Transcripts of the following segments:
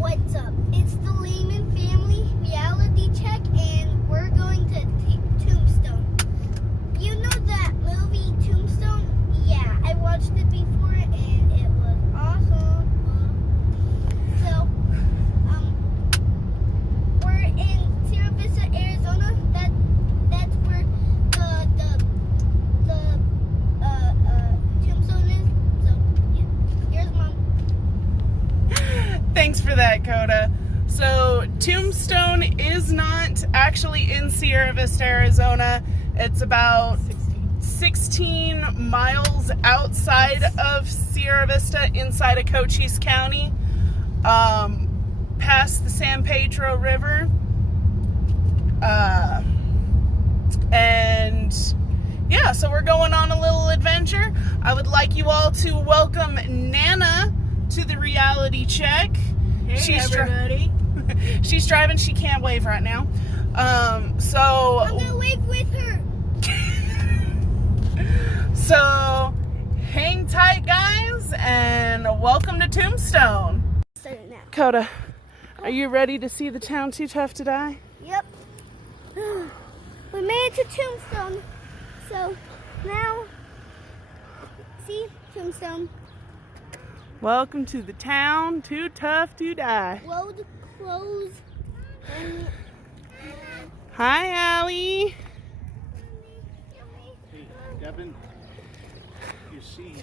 What's up? It's the Lehman Family Reality Check, and we're going to Tombstone. You know that movie Tombstone? Yeah, I watched it before, and it was awesome. So, we're in Sierra Vista, Arizona. That's where the Tombstone is. So, yeah, here's Mom. Thanks for that, Coda. So Tombstone is not actually in Sierra Vista, Arizona. It's about 16 miles outside of Sierra Vista, inside of Cochise County, past the San Pedro River. And yeah, so we're going on a little adventure. I would like you all to welcome Nana to the reality check. Hey, everybody. She's driving. She can't wave right now. So I'm gonna wave with her. So hang tight, guys, and welcome to Tombstone. Start it now. Coda, are you ready to see the town Too Tough to Die? Yep. We made it to Tombstone. So now, see, Tombstone. Welcome to the town Too Tough to Die. Road closed. Hi, Allie. Hey, Devin, you see,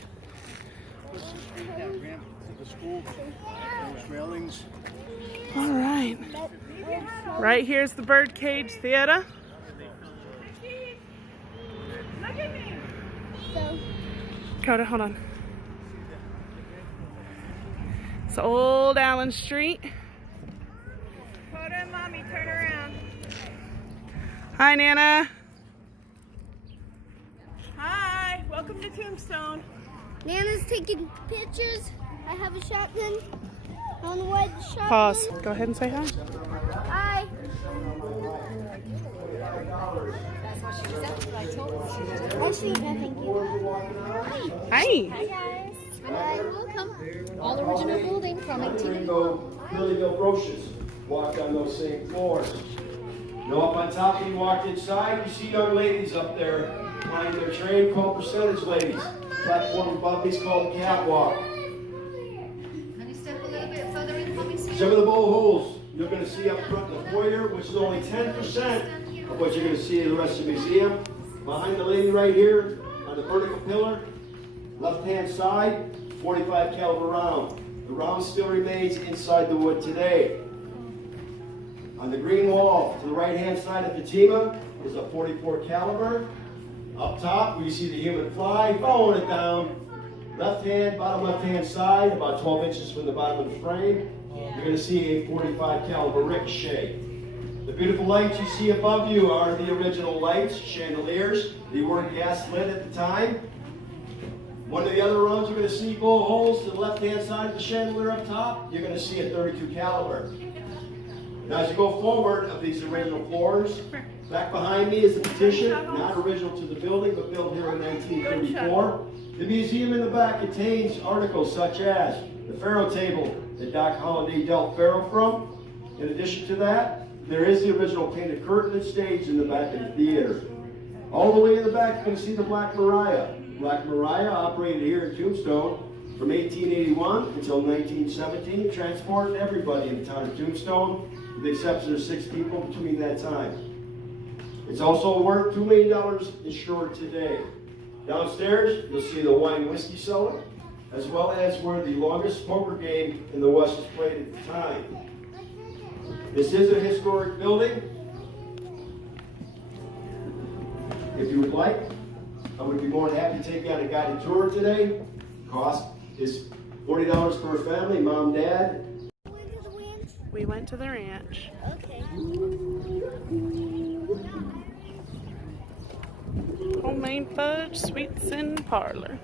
push the street, that ramp to the school, those railings. All right. Right here's the Birdcage Theater. So, Coda, hold on. It's Old Allen Street. Coda and Mommy, turn around. Hi, Nana. Hi, welcome to Tombstone. Nana's taking pictures. I have a shotgun. On what shotgun? Pause. Go ahead and say hi. Hi. Actually, no, thank you. Hi. Hi guys. Hi, welcome. All original building from 1881. Really no brooches. Walked on those same floors. Go up on top and you walk inside, you see young ladies up there applying their trade called percentage ladies. Platform above me is called catwalk. Can you step a little bit further in for me, Some of the bowl holes you're going to see up front in the foyer, which is only 10% of what you're going to see in the rest of the museum. Behind the lady right here on the vertical pillar, left-hand side, 45 caliber round. The round still remains inside the wood today. On the green wall to the right-hand side of Fatima is a 44 caliber. Up top, where you see the human fly, following it down. Bottom left-hand side, about 12 inches from the bottom of the frame, you're going to see a 45 caliber ricochet. The beautiful lights you see above you are the original lights, chandeliers. They weren't gas lit at the time. One of the other rows, you're going to see bowl holes to the left-hand side of the chandelier up top. You're going to see a 32 caliber. Now, as you go forward of these original floors, back behind me is the petition, not original to the building, but built here in 1934. The museum in the back contains articles such as the Pharaoh table that Doc Holliday dealt Pharaoh from. In addition to that, there is the original painted curtain and stage in the back of the theater. All the way in the back, you're going to see the Black Maria. Black Maria operated here in Tombstone from 1881 until 1917, transported everybody in the town of Tombstone, with the exception of 6 people between that time. It's also worth $2 million insured today. Downstairs, you'll see the wine and whiskey cellar, as well as where the longest poker game in the West was played at the time. This is a historic building. If you would like, I would be more than happy to take you on a guided tour today. Cost is $40 per family, mom, dad. We went to the ranch. Okay. Homemade fudge, sweets, and parlor.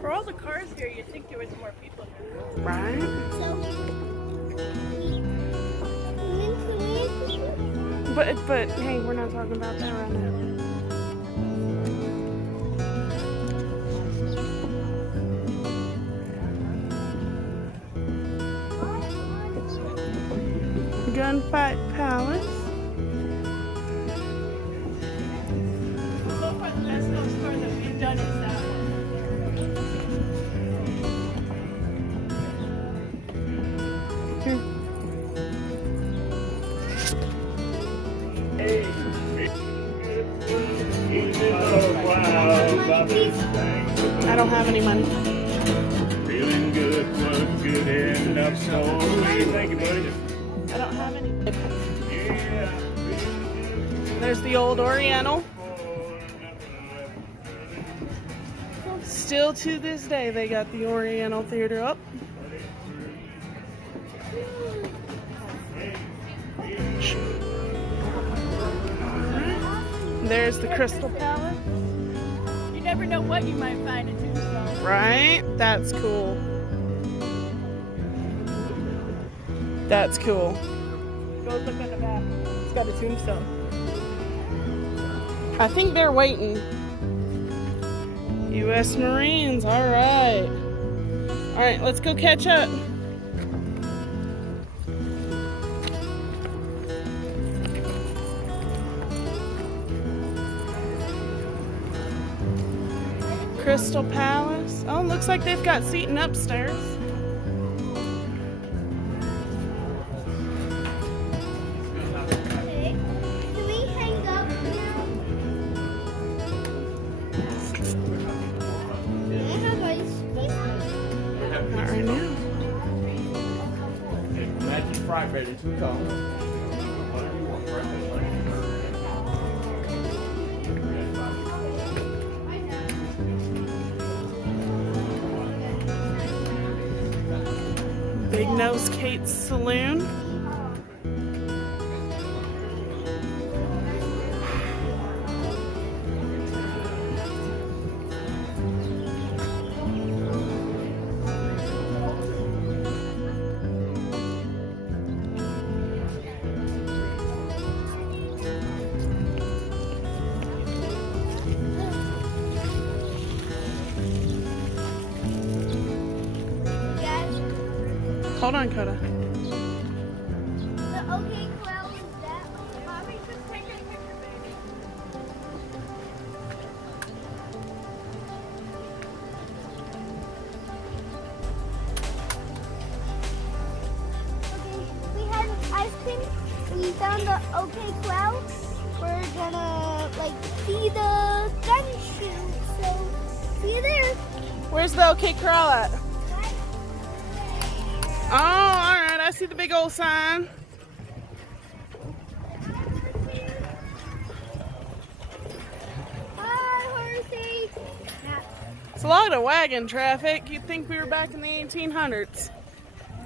For all the cars here, you'd think there was more people here. Right? But hey, we're not talking about that right now. Gunfight Palace. So far, the best ghost tour that we've done is that one. I don't have any money. Feeling good, was good enough story. Thank you, buddy. I don't have any. Yeah. There's the old Oriental. Still to this day, they got the Oriental Theater up. There's the Crystal Palace. You never know what you might find in Tombstone. Right? That's cool. That's cool. Go look on the back. It's got a tombstone. I think they're waiting. U.S. Marines, all right. All right, let's go catch up. Crystal Palace. Oh, looks like they've got seating upstairs. Okay. Can we hang up now? Can I have ice cream? Not right now. Matthew Fry ready to go. Big Nose Kate's Saloon. Hold on, Coda. The OK Corral is that one? Mommy, just take a picture, baby. Okay, we had ice cream. We found the OK Corral. We're gonna see the gun shoot. So see you there. Where's the OK Corral at? Oh, all right. I see the big old sign. Hi, horsey. It's a lot of wagon traffic. You'd think we were back in the 1800s.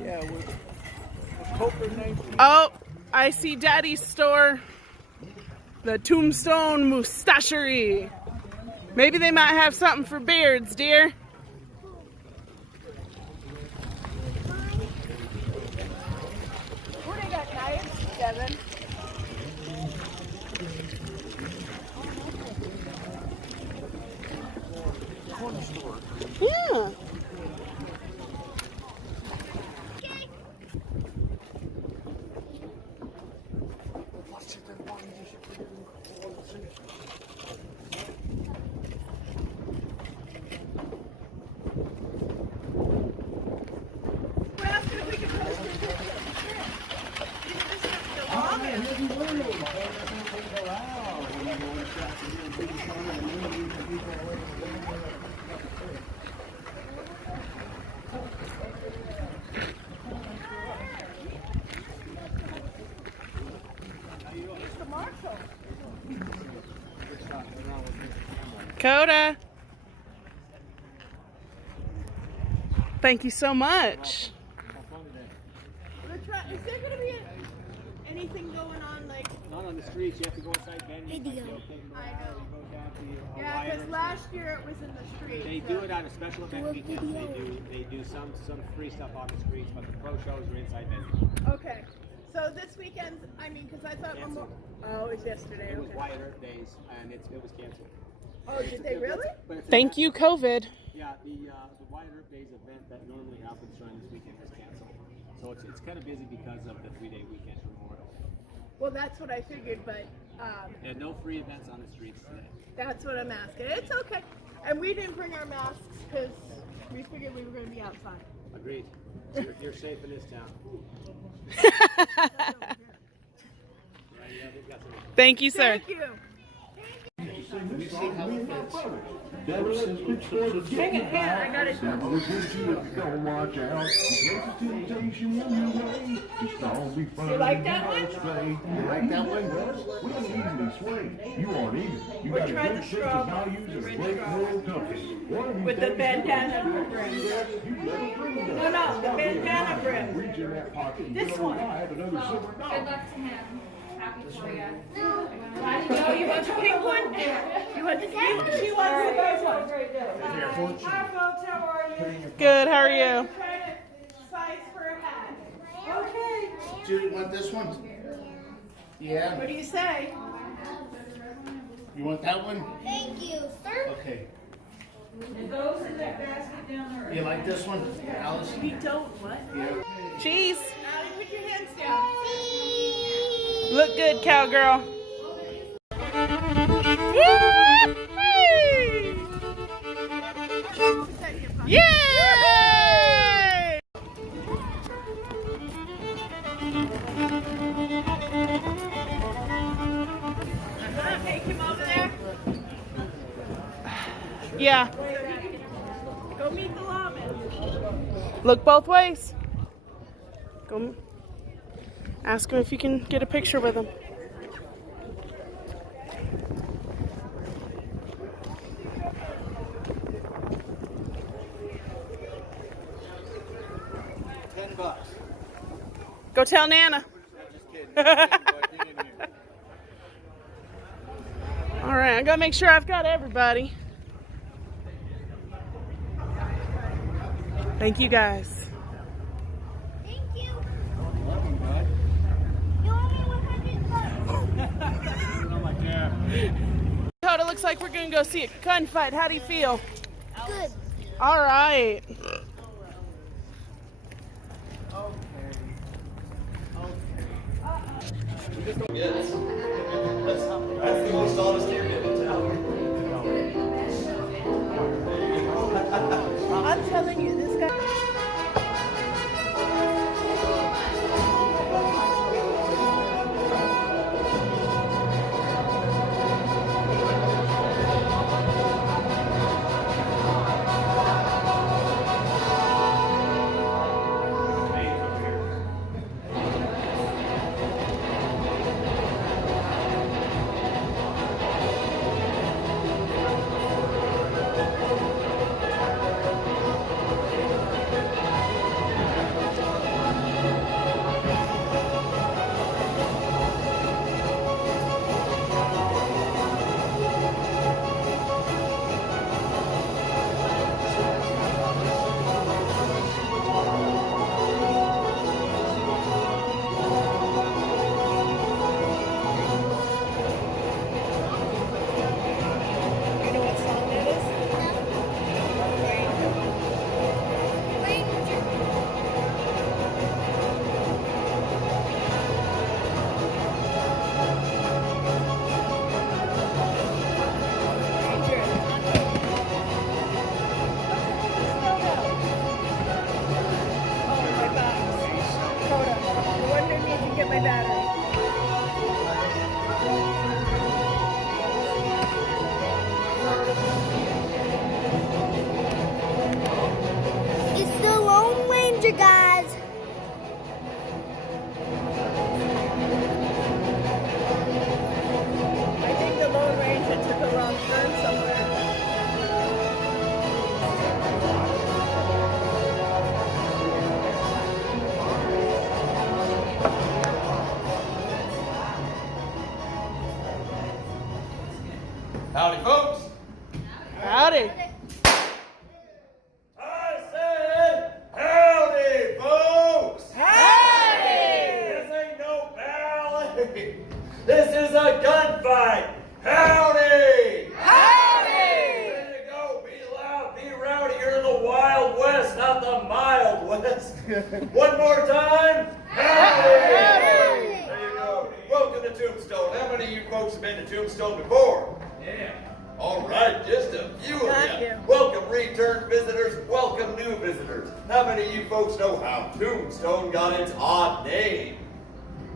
Yeah, we're COVID-19. Oh, I see Daddy's store. The Tombstone Mustachery. Maybe they might have something for beards, dear. Oh, they got knives, Devin. Yeah. We're asking if we can post a picture. This is the longest. Coda. Thank you so much. Is there going to be anything going on like? Not on the streets. You have to go inside venues. Video. I know. Yeah, because last year it was in the street. They do it on a special event weekend. They do some free stuff on the streets, but the pro shows are inside venues. Okay. So this weekend, I mean, because I thought Canceled. oh, it was yesterday. It was Okay. Wyatt Earth Days, and it was canceled. Oh, did they really? But it's Thank you, COVID. Yeah, the Wyatt Earth Days event that normally happens during this weekend is canceled. So it's kind of busy because of the 3-day weekend for Memorial. Well, that's what I figured, but And no free events on the streets today. that's what I'm asking. It's okay. And we didn't bring our masks because we figured we were going to be outside. Agreed. You're safe in this town. Thank you, sir. Thank you. Hang it, I got it. Don't watch out. Temptation in your way. Just don't be fun. You like that one? You like that one, Russ? We don't easily sway. You aren't either. You Or got a try good the sense of straw. values and Red great straw. moral compass. One of these With the days, bandana brim. you never dreamed of. No, the bandana brim. Reach in that pocket and This get one. alive another $7. Good luck to him. Happy for you. No, you want the pink one? You want the pink? She wants the red one. Hi, folks. How are you? Good, how are you? Trying to size for a hat. Okay. Judy, want this one? Yeah. What do you say? You want that one? Thank you, sir. Okay. You like this one, Alice? We don't what? Yeah. Cheese. Allie, put your hands down. Look good, cowgirl. Yay! Take him over there. Yeah. Go meet the lawman. Look both ways. Go. Ask him if you can get a picture with him. $10. Go tell Nana. Just kidding. All right, I gotta make sure I've got everybody. Thank you guys. Thank you. You owe me $100. Dakota, looks like we're gonna go see a gunfight. How do you feel? Good. All right. That's the most honest you're getting town. I'm telling you, this guy. One more time. Hey! There you go. Welcome to Tombstone. How many of you folks have been to Tombstone before? Yeah. All right, just a few of you. Welcome return visitors, welcome new visitors. How many of you folks know how Tombstone got its odd name?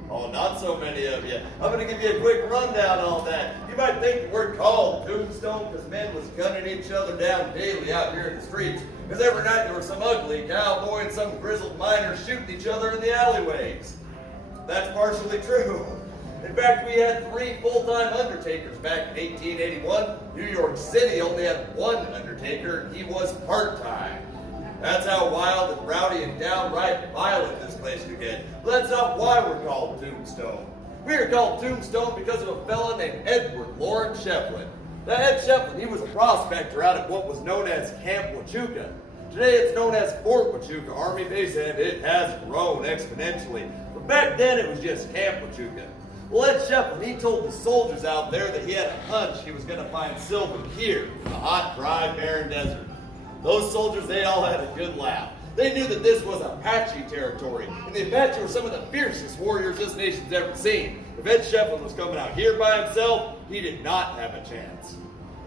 Oh, not so many of you. I'm going to give you a quick rundown on that. You might think we're called Tombstone because men was gunning each other down daily out here in the streets. Because every night there was some ugly cowboy and some grizzled miner shooting each other in the alleyways. That's partially true. In fact, we had 3 full-time undertakers back in 1881. New York City only had 1 undertaker. He was part-time. That's how wild and rowdy and downright violent this place could get. But that's not why we're called Tombstone. We are called Tombstone because of a fella named Edward Lawrence Shefflin. Now, Ed Shefflin, he was a prospector out at what was known as Camp Huachuca. Today it's known as Fort Huachuca Army Base, and it has grown exponentially. But back then it was just Camp Huachuca. Well, Ed Shefflin, he told the soldiers out there that he had a hunch he was going to find silver here in the hot, dry, barren desert. Those soldiers, they all had a good laugh. They knew that this was Apache territory, and the Apache were some of the fiercest warriors this nation's ever seen. If Ed Shefflin was coming out here by himself, he did not have a chance.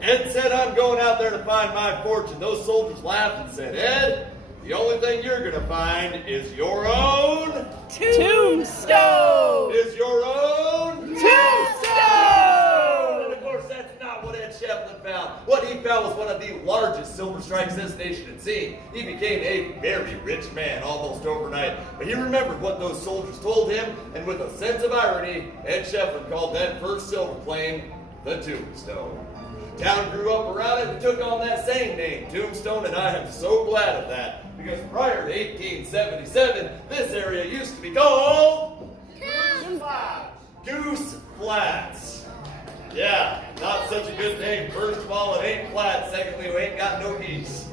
Ed said, "I'm going out there to find my fortune." Those soldiers laughed and said, "Ed, the only thing you're going to find is your own Tombstone! Is your own Tombstone! And of course, that's not what Ed Shefflin found. What he found was one of the largest silver strikes this nation had seen. He became a very rich man almost overnight. But he remembered what those soldiers told him, and with a sense of irony, Ed Shefflin called that first silver claim the Tombstone. Town grew up around it and took on that same name, Tombstone, and I am so glad of that. Because prior to 1877, this area used to be called Goose Flats. Yeah, not such a good name. First of all, it ain't flat. Secondly, we ain't got no geese.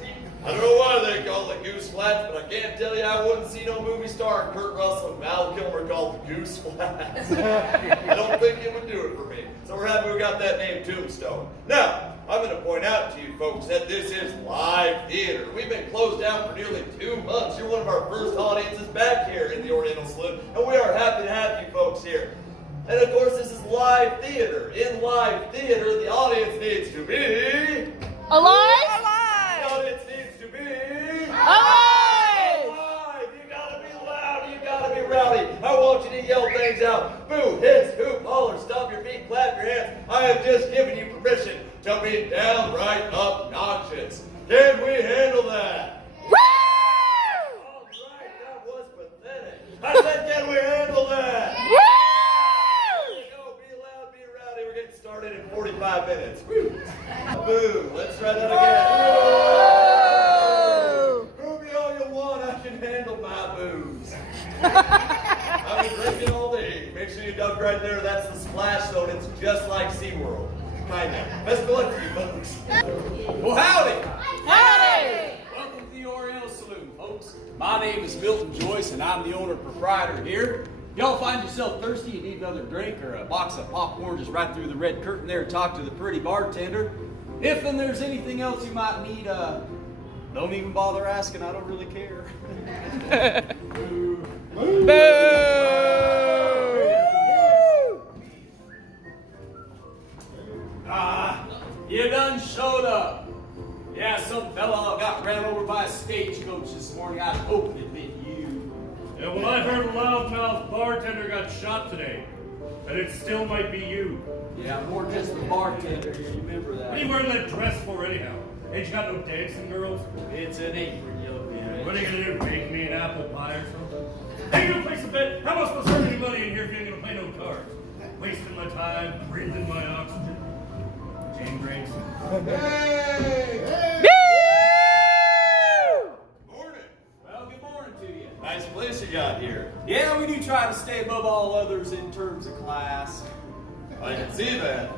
I don't know why they call it Goose Flats, but I can't tell you I wouldn't see no movie starring Kurt Russell and Val Kilmer called Goose Flats. I don't think it would do it for me. So we're happy we got that name, Tombstone. Now, I'm going to point out to you folks that this is live theater. We've been closed down for nearly 2 months. You're one of our first audiences back here in the Oriental Saloon, and we are happy to have you folks here. And of course, this is live theater. In live theater, the audience needs to be Alive? The audience needs to be Alive! You gotta be loud. You gotta be rowdy. I want you to yell things out. Boo, hiss, hoop, holler, stomp your feet, clap your hands. I have just given you permission to be downright obnoxious. Can we handle that? Woo! All right, that was pathetic. I said, can we handle that? Woo! Be loud, be rowdy. We're getting started in 45 minutes. Woo. Boo. Let's try that again. Boo me all you want. I can handle my booze. I've been drinking all day. Make sure you duck right there. That's the splash zone. It's just like SeaWorld. Kind of. Best of luck to you, folks. Well, howdy. Howdy! Welcome to the Oriental Saloon, folks. My name is Milton Joyce, and I'm the owner-proprietor here. Y'all find yourself thirsty, you need another drink or a box of popcorn, just right through the red curtain there and talk to the pretty bartender. If then there's anything else you might need, don't even bother asking, I don't really care. Boo! You done showed up. Yeah, some fella got ran over by a stagecoach this morning. I hope it bit you. Yeah, well, I heard a loudmouth bartender got shot today, and it still might be you. Yeah, more just the bartender here, you remember that. What are you wearing that dress for anyhow? Ain't you got no dancing girls? It's an apron, young man. What are you gonna do, bake me an apple pie or something? Hey, you gonna place a bet? How am I supposed to earn any money in here if you ain't gonna play no cards? Wasting my time, breathing my oxygen. Jane drinks. Morning. Well, good morning to you. Nice place you got here. Yeah, we do try to stay above all others in terms of class. I can see that.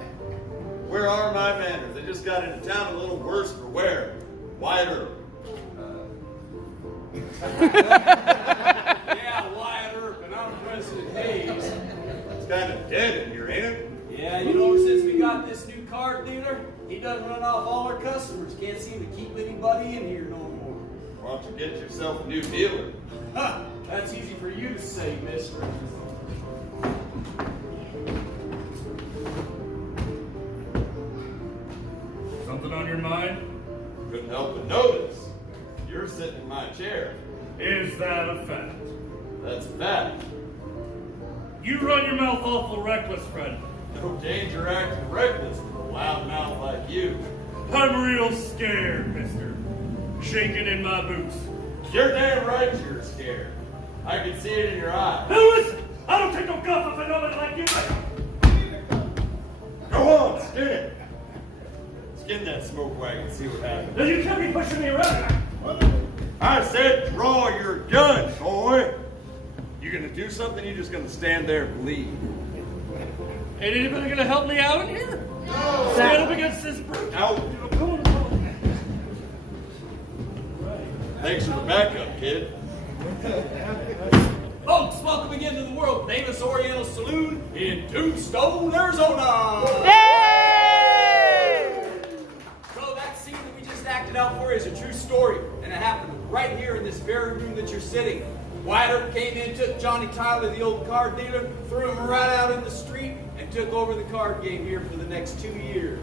Where are my manners? They just got into town a little worse for wear. Wyatt Earp. Yeah, Wyatt Earp, and I'm President Hayes. It's kind of dead in here, ain't it? Yeah, you know, since we got this new card dealer, he doesn't run off all our customers. Can't seem to keep anybody in here no more. Why don't you get yourself a new dealer? Huh, that's easy for you to say, mister. Something on your mind? Couldn't help but notice. You're sitting in my chair. Is that a fact? That's a fact. You run your mouth awful reckless, friend. No danger acting reckless with a loud mouth like you. I'm real scared, mister. Shaking in my boots. You're damn right you're scared. I can see it in your eyes. Now listen, I don't take no guff off a nobody like you. Go on, skin it. Skin that smoke wagon, see what happens. Now you can't be pushing me around. I said draw your gun, boy. You gonna do something, you just gonna stand there and bleed. Ain't anybody gonna help me out in here? No. Stand up against this brute. Out. Thanks for the backup, kid. Folks, welcome again to the world famous Oriental Saloon in Tombstone, Arizona. So that scene that we just acted out for you is a true story, and it happened right here in this very room that you're sitting. Wyatt Earp came in, took Johnny Tyler, the old card dealer, threw him right out in the street, and took over the card game here for the next 2 years.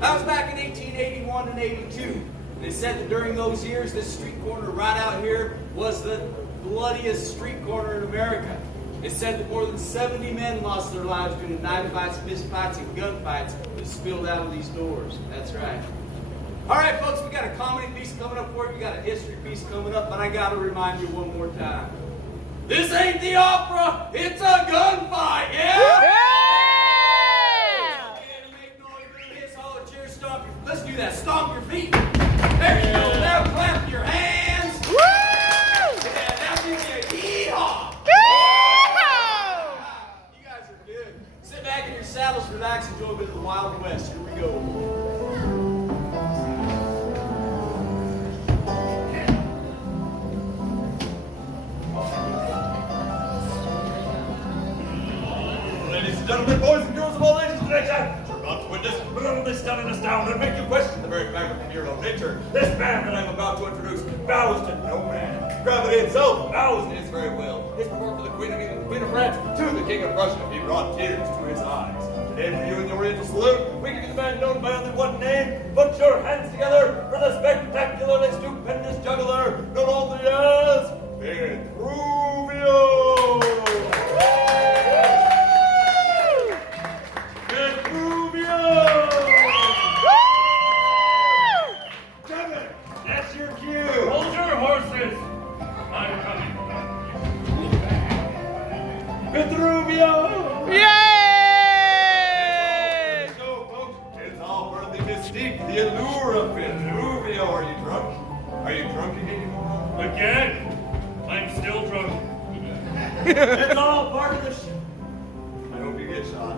That was back in 1881 and 82. They said that during those years, this street corner right out here was the bloodiest street corner in America. It said that more than 70 men lost their lives due to knife fights, fist fights, and gunfights that spilled out of these doors. That's right. All right, folks, we got a comedy piece coming up for you. We got a history piece coming up, but I got to remind you one more time. This ain't the opera, it's a gunfight, yeah? Let's do that. Stomp your feet. There you go. Now clap your hands. Woo! Yeah, now give me a hee-haw. You guys are good. Sit back in your saddles, relax, enjoy a bit of the Wild West. Here we go. Ladies and gentlemen, boys and girls of all ages, tonight we're about to witness relentless stunning us down and make you question the very fabric of your own nature. This man that I'm about to introduce bows to no man. Gravity itself bows to his very will. His performed for the Queen of England, the Queen of France, to the King of Prussia. He brought tears to his eyes. Today for you in the Oriental Saloon, we give you the man known by only one name. Put your hands together for the spectacularly stupendous juggler known only as Vitruvio. That's your cue. Hold your horses. I'm coming. Vitruvio! Yay! So, folks, it's all part of the mystique, the allure of Vitruvio. Are you drunk? Are you drunk again, you moron? Again? I'm still drunk. It's all part of the shit. I hope you get shot.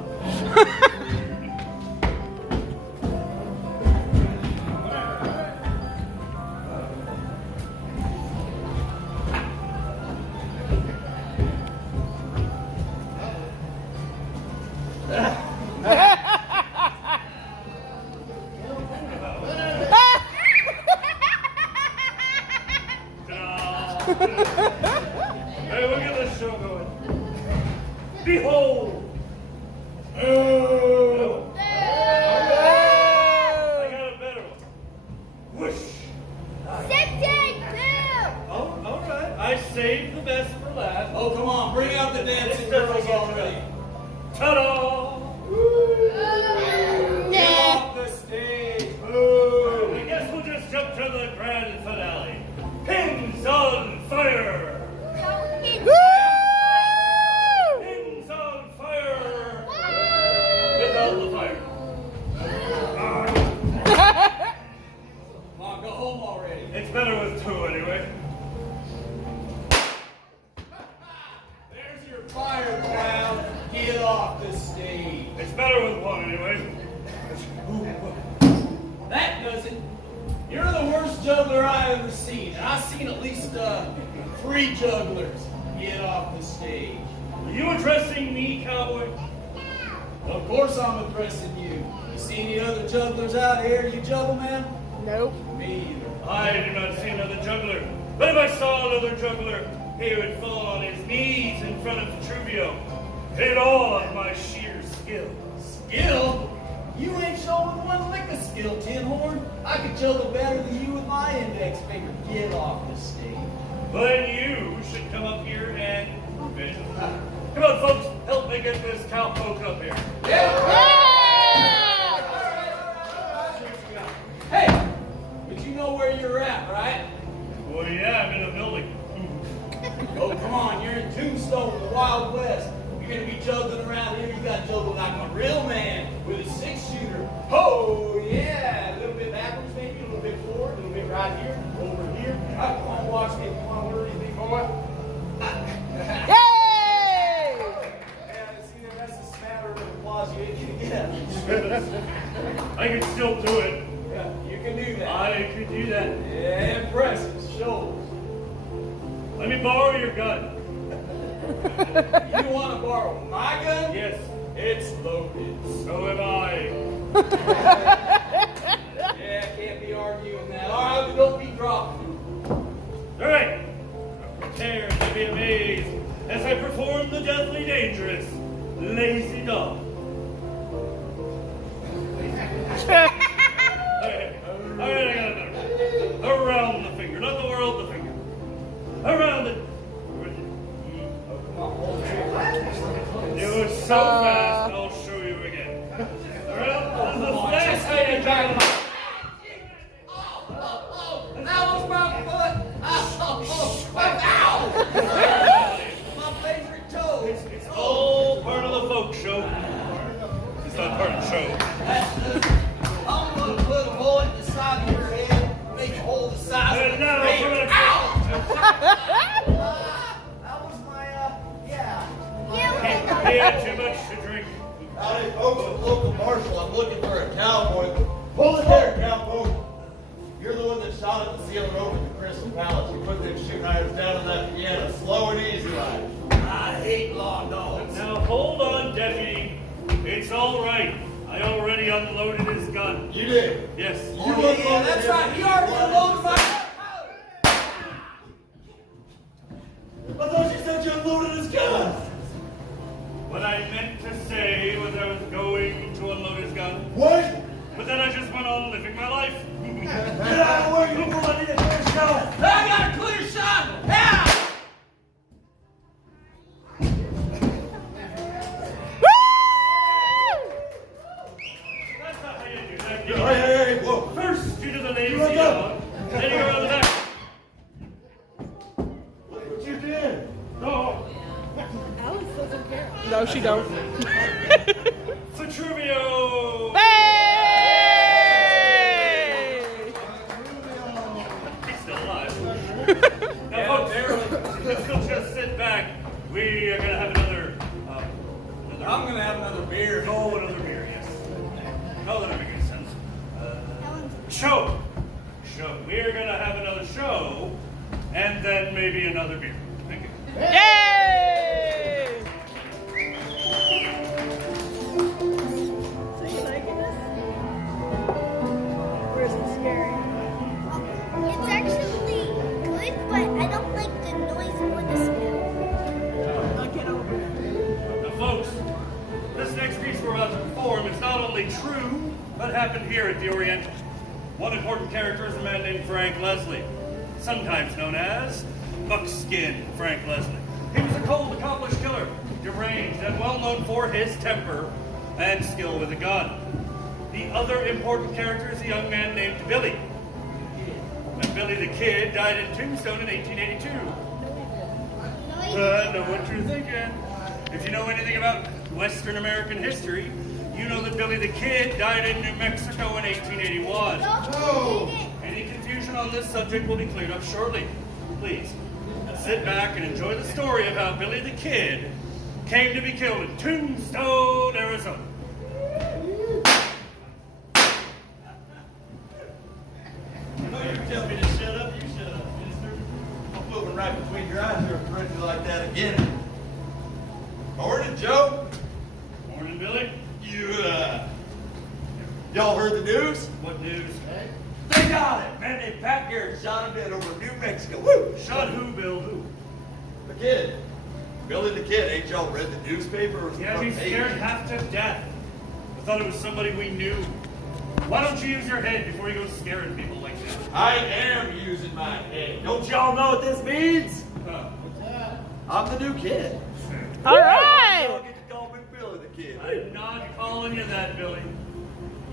Hey, look at this show going. Behold! I got a better one. Whoosh! Oh, all right. I saved the best for last. Oh, come on, bring out the dancing girls already. Ta-da! Get off the stage. I guess we'll just jump to the grand finale. Pins on fire! Pins on fire! Without the fire. Come on, go home already. It's better with two anyway. There's your fire clown. Get off the stage. It's better with one anyway. That does it. You're the worst juggler I ever seen, and I've seen at least 3 jugglers. Get off the stage. Are you addressing me, cowboy? Of course I'm addressing you. You see any other jugglers out here you juggle, man? Nope. Me either. I do not see another juggler. But if I saw another juggler, he would fall on his knees in front of Truvio. It all on my sheer skill. Skill? You ain't showing one lick of skill, Tin Horn. I could juggle better than you with my index finger. Get off the stage. Then you should come up here and prove it. Come on, folks, help me get this cowpoke up here. Hey, but you know where you're at, right? Well, yeah, I'm in a building. Oh, come on, you're in Tombstone, the Wild West. You're gonna be juggling around here. You gotta juggle like a real man with a 6-shooter. Oh, yeah, a little bit backwards, maybe, a little bit forward, a little bit right here, over here. Come on, watch me. Come on, where do you think, boy? Yay! Yeah, see, that's a smattering of applause you ain't gonna get. I can still do it. Yeah, you can do that. I could do that. Yeah, impressive. Show. Let me borrow your gun. You want to borrow my gun? Yes. It's loaded. So am I. Yeah, can't be arguing that. All right, but don't be dropping. All right. Prepare to be amazed as I perform the deathly dangerous lazy dog. All right, I got another. Around the finger, not the world, the finger. Around it. You were so fast, I'll show you again. Around the fast way you try to. That was my foot. Ow! My favorite toe. It's all part of the folk show. It's not part of the show. I'm going to put a bullet in the side of your head, make a hole the size of And the now crater. for the That was my, yeah. He had too much to drink. Howdy, folks, I'm local marshal. I'm looking for a cowboy. Pull it there, cowboy. You're the one that shot at the ceiling over at the Crystal Palace. You put them shooting irons down on that piano, slow and easy like. I hate law dogs. Now hold on, deputy. It's all right. I already unloaded his gun. You did? Yes. Yeah, that's right. He already unloaded my I thought you said you unloaded his gun. What I meant to say was I was going to unload his gun, What? but then I just went on living my life. Get out of the way, you fool. I need a clear shot. I got a clear shot. Yeah. That's not how you do that. Hey, whoa. First you do the lazy let go. dog, then you go around the back. Look what you did. No. No, she don't. Vitruvio! Hey! He's still alive. Now, folks, let's just sit back. We are going to have another. I'm going to have another beer. Oh, another beer, yes. Oh, that makes sense. Show. We're going to have another show, and then maybe another beer. Thank you. Yay! So you liking this? Or is it scary? It's actually good, but I don't like the noise or the smell. I'll get over it. Now, folks, this next piece we're about to perform is not only true, but happened here at the Oriental. One important character is a man named Frank Leslie, sometimes known as Buckskin Frank Leslie. He was a cold, accomplished killer, deranged, and well known for his temper and skill with a gun. The other important character is a young man named Billy. And Billy the Kid died in Tombstone in 1882. I know what you're thinking. If you know anything about Western American history, you know that Billy the Kid died in New Mexico in 1881. Any confusion on this subject will be cleared up shortly. Please, sit back and enjoy the story of how Billy the Kid came to be killed in Tombstone, Arizona. You know you're telling me to shut up. You shut up, mister. I'm moving right between your eyes here if you like that again. Morning, Joe. Morning, Billy. Y'all heard the news? What news? They got it. Man named Pat Garrett shot him dead over New Mexico. Woo! Shot who, Bill? Who? Kid. Billy the Kid, ain't y'all read the newspaper? Or Yeah, he's scared half to death. I thought it was somebody we knew. Why don't you use your head before you go scaring people like that? I am using my head. Don't y'all know what this means? I'm the new kid. All right. Y'all get to call me Billy the Kid. I'm not calling you that, Billy.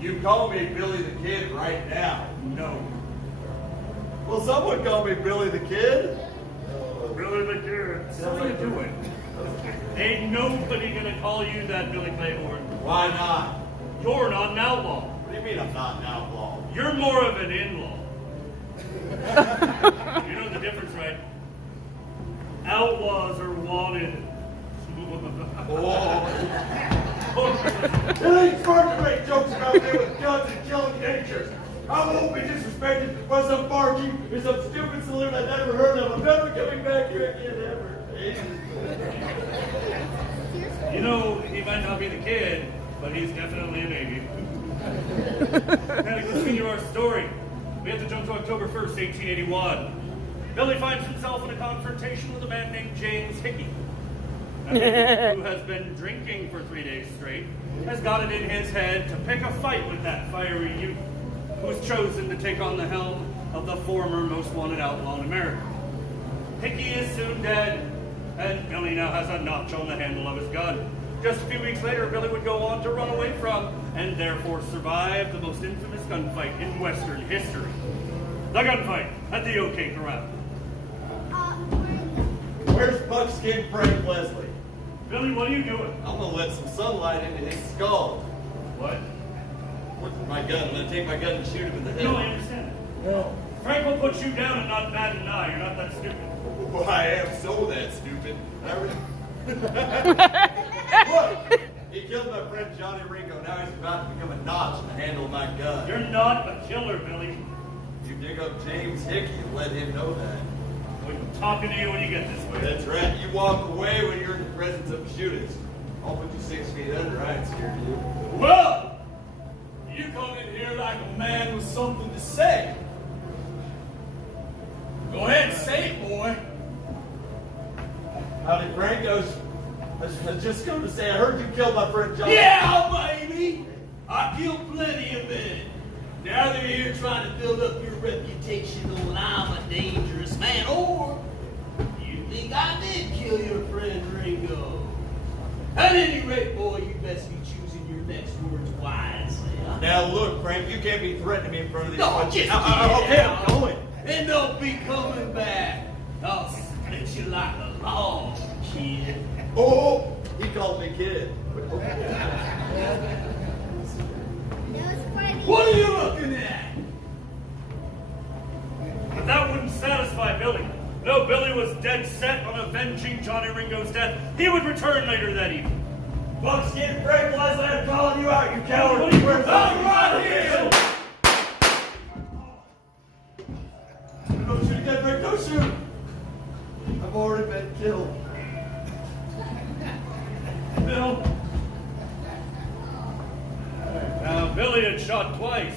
You call me Billy the Kid right now. No. Will someone call me Billy the Kid? Billy the Kid. What are you doing? Ain't nobody gonna call you that, Billy Claiborne. Why not? You're not an outlaw. What do you mean I'm not an outlaw? You're more of an in-law. You know the difference, right? Outlaws are wanted. Oh. It ain't smart to make jokes about me with guns and killing natures. I won't be disrespected by some barkeep or some stupid saloon I've never heard of. I'm never coming back here again ever. You know, he might not be the kid, but he's definitely a baby. Now to continue our story, we have to jump to October 1st, 1881. Billy finds himself in a confrontation with a man named James Hickey. A man who has been drinking for 3 days straight, has got it in his head to pick a fight with that fiery youth who was chosen to take on the helm of the former most wanted outlaw in America. Hickey is soon dead, and Billy now has a notch on the handle of his gun. Just a few weeks later, Billy would go on to run away from, and therefore survive, the most infamous gunfight in Western history. The gunfight at the OK Corral. Where's Buckskin Frank Leslie? Billy, what are you doing? I'm gonna let some sunlight into his skull. What? With my gun, I'm gonna take my gun and shoot him in the head. No, I understand. No. Frank will put you down and not bat an eye. You're not that stupid. Well, I am so that stupid. Look, he killed my friend Johnny Ringo. Now he's about to become a notch in the handle of my gun. You're not a killer, Billy. You dig up James Hickey and let him know that. I'm talking to you when you get this way. That's right. You walk away when you're in the presence of shooters. I'll put you 6 feet under. I ain't scared of you. Well, you come in here like a man with something to say. Go ahead and say it, boy. Howdy, Frank. I was just going to say, I heard you killed my friend Johnny. Yeah, baby. I killed plenty of men. Now they're here trying to build up your reputation on I'm a dangerous man. Or you think I did kill your friend Ringo. At any rate, boy, you best be choosing your next words wisely. Huh? Now look, Frank, you can't be threatening me in front of these No, bunch just of- get Okay, out. I'm going. And don't be coming back. I'll split you like a log, kid. Oh, he called me kid. What are you looking at? But that wouldn't satisfy Billy. No, Billy was dead set on avenging Johnny Ringo's death. He would return later that evening. Buckskin Frank Leslie, I'm calling you out, you coward. What are you- Where's I'm right here. Don't shoot again, Frank, don't shoot. I've already been killed. Bill. Now, Billy had shot twice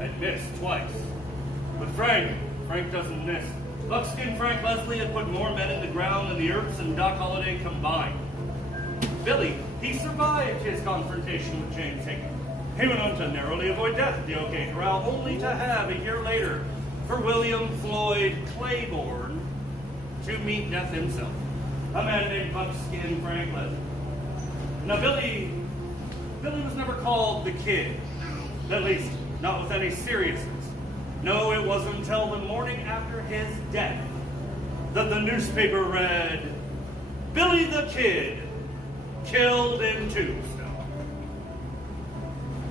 and missed twice. But Frank doesn't miss. Buckskin Frank Leslie had put more men in the ground than the Earps and Doc Holliday combined. Billy, he survived his confrontation with James Hickey. He went on to narrowly avoid death at the OK Corral, only to have, a year later, for William Floyd Claiborne to meet death himself. A man named Buckskin Frank Leslie. Now, Billy was never called the Kid. At least, not with any seriousness. No, it wasn't until the morning after his death that the newspaper read, Billy the Kid, killed in Tombstone.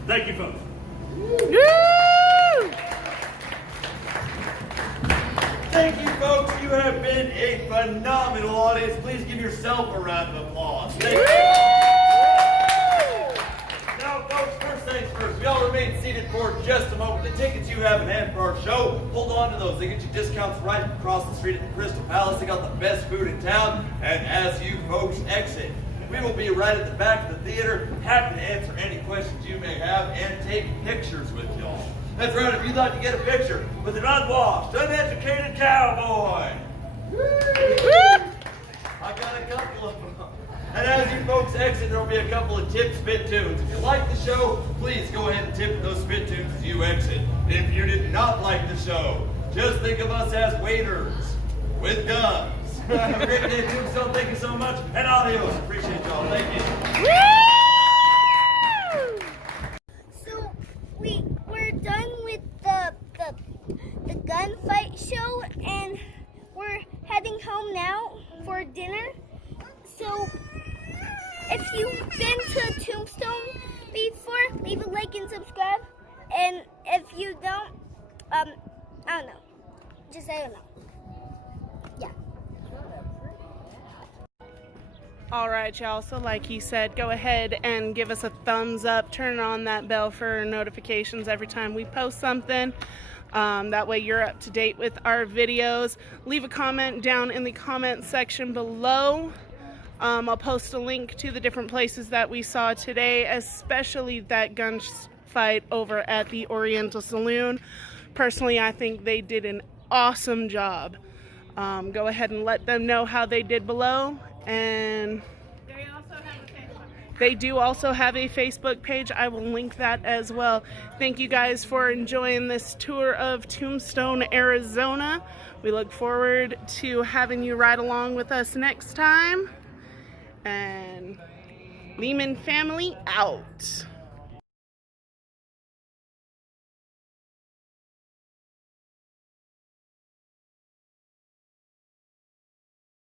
Thank you, folks. Thank you, folks. You have been a phenomenal audience. Please give yourself a round of applause. Thank you. Now, folks, first things first. We all remain seated for just a moment. The tickets you have in hand for our show, hold on to those. They get you discounts right across the street at the Crystal Palace. They got the best food in town. And as you folks exit, we will be right at the back of the theater, happy to answer any questions you may have and take pictures with y'all. That's right, if you'd like to get a picture with an unwashed, uneducated cowboy, a couple of them. And as you folks exit, there will be a couple of tip spittoons. If you like the show, please go ahead and tip those spittoons as you exit. If you did not like the show, just think of us as waiters with guns. Have a great day, Tombstone. Thank you so much. And adios. Appreciate y'all. Thank you. So we're done with the gunfight show, and we're heading home now for dinner. So if you've been to Tombstone before, leave a like and subscribe. And if you don't, I don't know. Just I don't know. Yeah. All right, y'all. So like he said, go ahead and give us a thumbs up. Turn on that bell for notifications every time we post something. That way you're up to date with our videos. Leave a comment down in the comment section below. I'll post a link to the different places that we saw today, especially that gunfight over at the Oriental Saloon. Personally, I think they did an awesome job. Go ahead and let them know how they did below. And they do also have a Facebook page. I will link that as well. Thank you guys for enjoying this tour of Tombstone, Arizona. We look forward to having you ride along with us next time. And Lehman family out.